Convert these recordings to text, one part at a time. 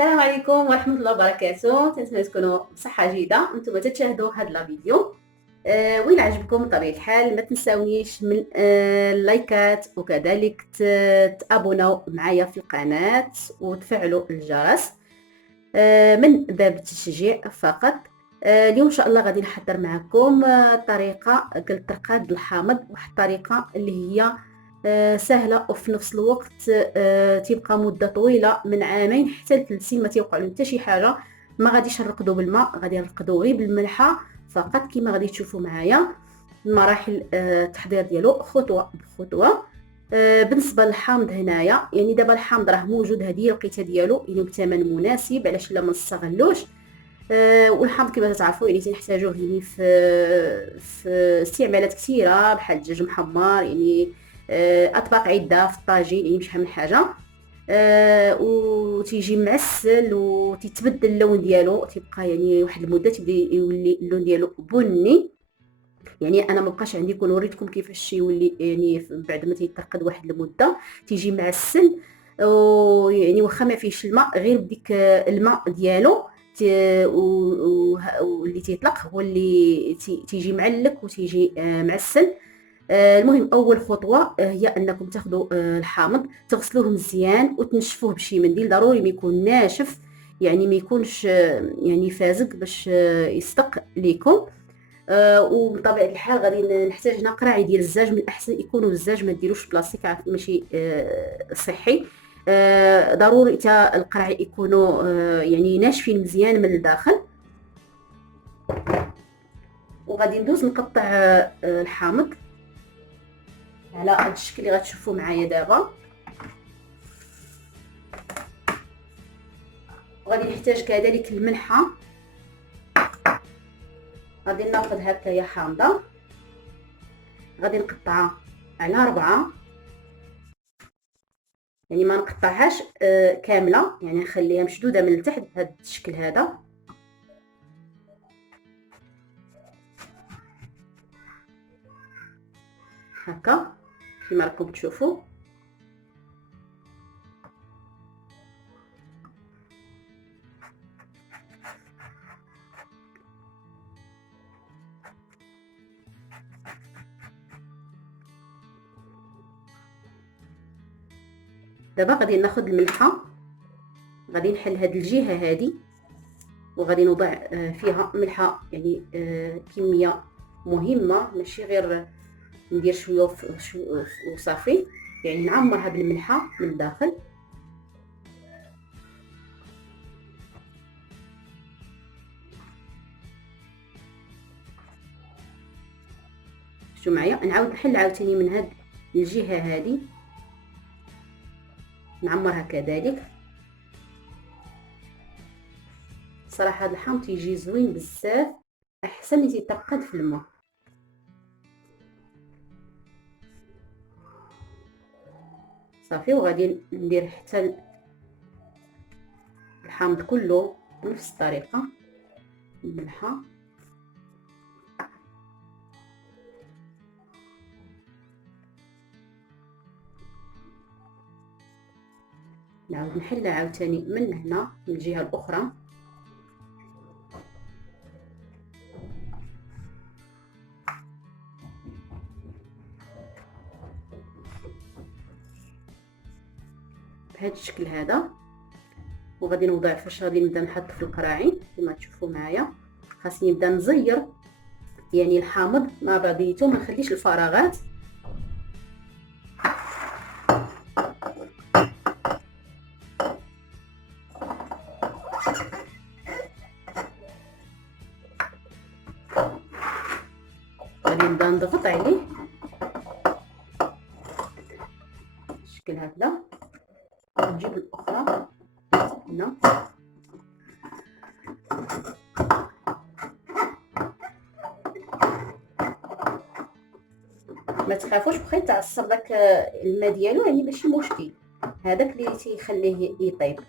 السلام عليكم ورحمة الله وبركاته. نتمنى تكونوا بصحة جيدة انتم تشاهدوا هذا الفيديو. وإلا عجبكم بطبيعة الحال ما تنساونيش من اللايكات، وكذلك تابوناو معايا في القناة وتفعلوا الجرس من باب التشجيع فقط. اليوم ان شاء الله غادي نحضر معكم طريقه قلت رقاد الحامض، واحد الطريقه اللي هي سهله وفي نفس الوقت تبقى مده طويله من عامين حتى ل3 سنين ما تيوقع لهم حتى شي حاجه. ما غاديش نرقدوا بالماء، غادي نرقدوا غير بالملحه فقط كما غادي تشوفوا معايا مراحل التحضير ديالو خطوه بخطوه. بالنسبه للحامض هنايا، يعني دابا الحامض راه موجود، هذه الوقيته ديالو يعني بثمن مناسب، علاش لا ما نستغلوش. والحامض كما تعرفوا يعني تنحتاجوه يعني في استعمالات كثيره بحال الدجاج محمر، يعني اطباق عده في الطاجين، يعني شحال من حاجه. وتيجي معسل وتتبدل اللون ديالو، تيبقى يعني واحد المده تبدا يولي اللون ديالو بني. يعني انا ما بقاش عندي كون وريتكم كيفاش يولي، يعني بعد ما تيترقد واحد المده تيجي معسل، ويعني واخا ما فيهش الماء، غير بديك الماء ديالو واللي تيطلق هو اللي تيجي معلك وتيجي معسل. المهم اول خطوه هي انكم تاخذوا الحامض تغسلوه مزيان وتنشفوه بشي منديل، ضروري ما يكون ناشف، يعني ما يكونش يعني فازق باش يصدق ليكم. وبطبيعه الحال غادي نحتاج هنا قراعي ديال الزاج، من الاحسن يكونوا الزاج ما ديروش بلاستيك، عارف ماشي صحي. ضروري حتى القراعي يكونوا يعني ناشفين مزيان من الداخل. وغادي ندوز نقطع الحامض على هذا الشكل اللي غتشوفوا معايا دابا. وغادي نحتاج كذلك الملحه، غادي ناخذ هكايا حامضه، غادي نقطعها على 4، يعني ما نقطعهاش كامله، يعني نخليها مشدوده من التحت بهذا الشكل هذا. هكا كما راكم تشوفوا. دابا غادي ناخذ الملحه، غادي نحل هاد الجهه هذه، وغادي نوضع فيها ملحه، يعني كميه مهمه، ماشي غير ندير شويه وصافي، يعني نعمرها بالملحه من الداخل. شفتوا معايا؟ نعاود نحل عاوتاني من هاد الجهه هذه، نعمرها كذلك. صراحه هذا الحامض تيجي زوين بزاف، احسن من تيترقد في الماء. صافي، وغادي ندير حتى الحامض كله بنفس الطريقه، الملحه. نعاود نحل عاوتاني من هنا من الجهه الاخرى. بهذا الشكل هذا. وغادي نوضع فاش غادي نبدا نحط في القراعي كما تشوفوا معايا. خاصني نبدا نزير يعني الحامض مع بعضيته، ما نخليش الفراغات. غادي نبدا نضغط عليه بالشكل هكذا. نجيب الاخرى هنا. ما تخافوش بقى يتعصر داك الماء ديالو، يعني ماشي مشكل، هذاك اللي تيخليه يطيب.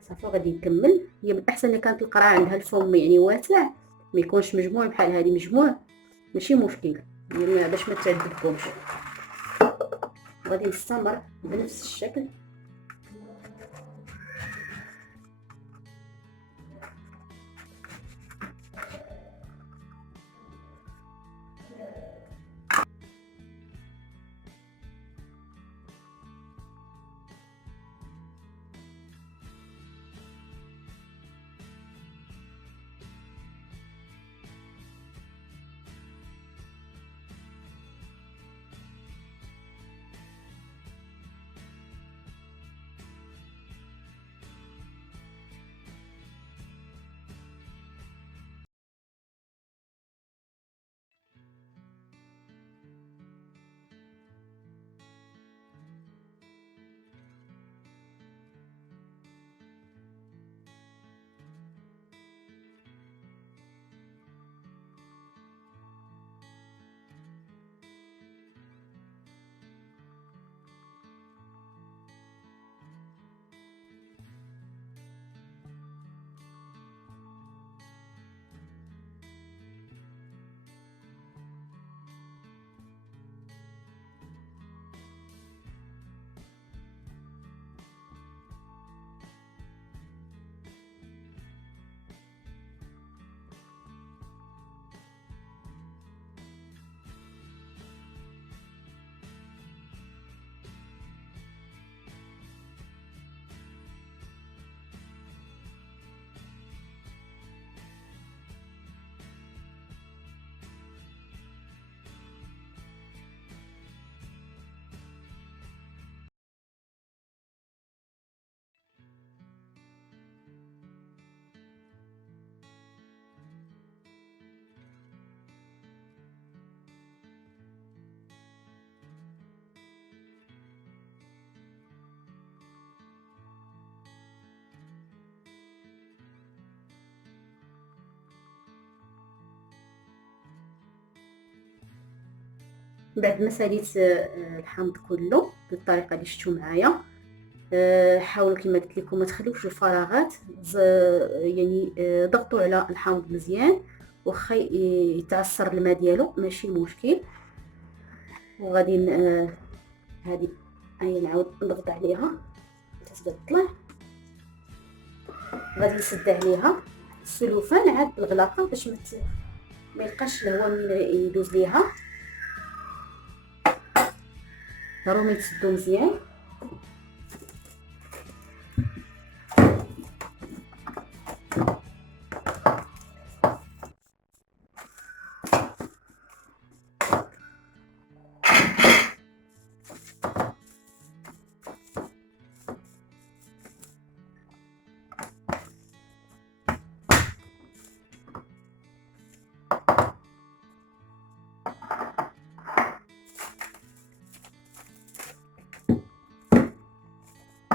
صافي، غادي نكمل. هي بالاحسن الا كانت القرعه عندها الفم يعني واسع، ما يكونش مجموع بحال هذه مجموع، ماشي مشكل، يعني باش ما تعذبكمش. غادي نستمر بنفس الشكل. بعد ما ساليت الحامض كله بالطريقه اللي شفتوا معايا. حاولوا كما قلت لكم ما تخليوش الفراغات، يعني ضغطوا على الحامض مزيان، واخا يتعصر الماء ديالو ماشي مشكل. وغادي هذه هي نعاود نضغط عليها حتى تبدا تطلع. غادي نسد عليها السلوفان عاد بالغلاقه باش ما يلقاش الهواء من يدوز ليها. ضروري تسدو مزيان.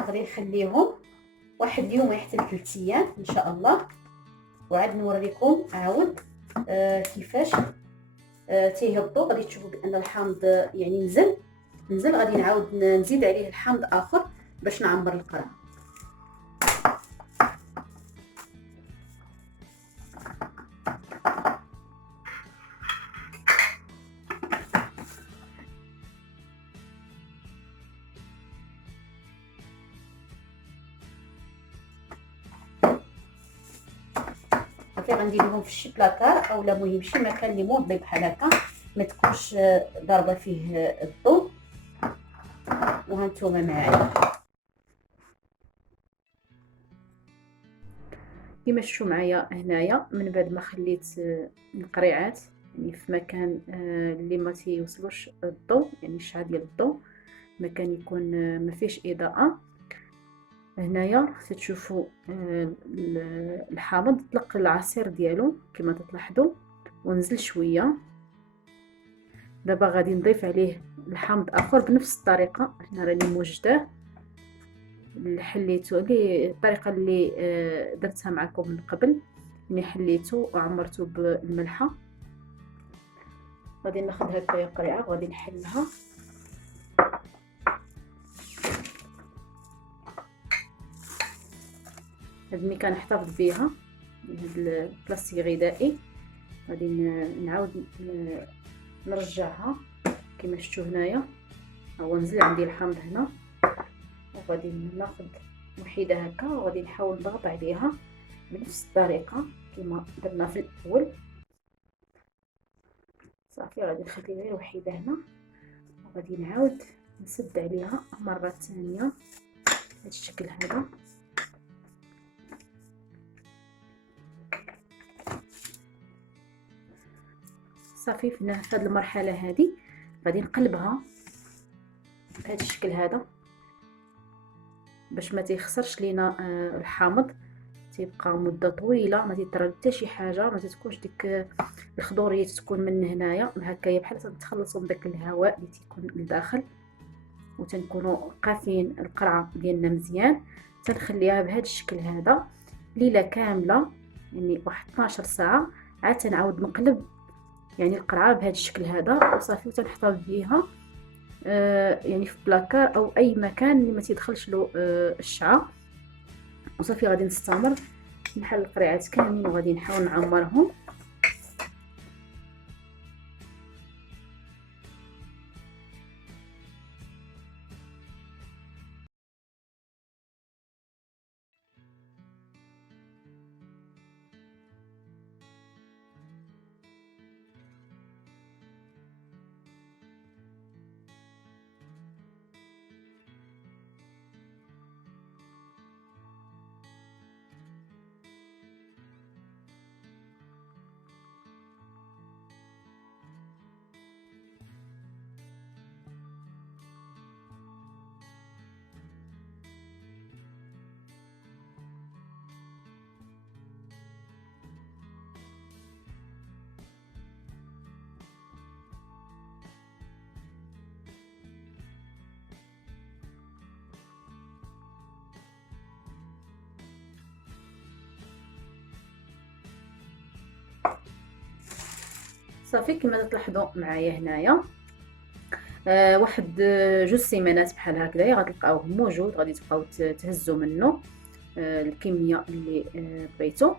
غادي نخليهم واحد اليوم حتى 3 ايام ان شاء الله، وعاد نوريكم عاود كيفاش تيهبطوا. غادي تشوفوا بان الحامض يعني نزل. غادي نعاود نزيد عليه الحامض اخر باش نعمر القرع. صافي غنديرهم في شي بلاكار اولا مهم شي مكان اللي موضي بحال هكا ما تكونش ضاربه فيه الضوء. وهانتوما معايا كما شفتوا معايا هنايا، من بعد ما خليت القريعات يعني في مكان اللي ما تيوصلوش الضوء، يعني الشعاع ديال الضوء، مكان يكون ما فيش اضاءه. هنايا تشوفوا الحامض طلق العصير ديالو كما تلاحظوا ونزل شويه. دابا غادي نضيف عليه الحامض اخر بنفس الطريقه. هنا راني موجداه حليته الطريقه اللي درتها معكم من قبل، يعني حليته وعمرته بالملحه. غادي ناخذ هكايا قريعه وغادي نحلها. هاد ملي كنحتفظ بها هاد البلاستيك غذائي، غادي نعاود نرجعها كما شفتوا هنايا. هو نزل عندي الحامض هنا، وغادي ناخذ وحيده هكا وغادي نحاول نضغط عليها بنفس الطريقه كما درنا في الاول. صافي غادي نخلي غير وحيده هنا وغادي نعاود نسد عليها مره ثانيه بهذا الشكل هذا. صافي في هذه المرحله هذه غادي نقلبها بهذا الشكل هذا باش ما تيخسرش لينا الحامض، تيبقى مده طويله ما تيطرى حتى شي حاجه، ما تكونش ديك الخضوريه تكون من هنايا هكايا بحال تتخلصوا من داك الهواء اللي تيكون لداخل، وتنكونوا قافين القرعه ديالنا مزيان. تنخليها بهذا الشكل هذا ليله كامله، يعني واحد 12 ساعه. عاد تنعاود نقلب يعني القرعه بهذا الشكل هذا وصافي، وتنحتفظ بها يعني في بلاكار او اي مكان اللي ما تيدخلش له الشعاع. وصافي غادي نستمر نحل القريعات كاملين وغادي نحاول نعمرهم. صافي كما تلاحظوا معايا هنايا واحد جوج سيمانات بحال هكذايا غتلقاوه موجود، غادي تبقاو تهزوا منه الكميه اللي بغيتو.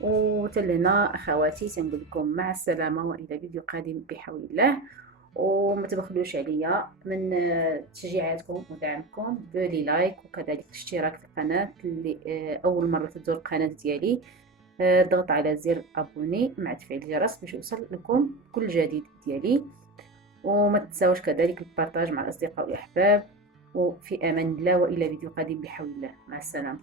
وحتى لهنا اخواتي تنقول لكم مع السلامه، والى فيديو قادم بحول الله. وما تبخلوش عليا من تشجيعاتكم ودعمكم بلي لايك وكذلك الاشتراك في القناه اللي اول مره تزور القناه ديالي. ضغط على زر ابوني مع تفعيل الجرس باش يوصل لكم كل جديد ديالي. وما تنساوش كذلك البارطاج مع الاصدقاء والاحباب. وفي امان الله، والى فيديو قادم بحول الله. مع السلامه.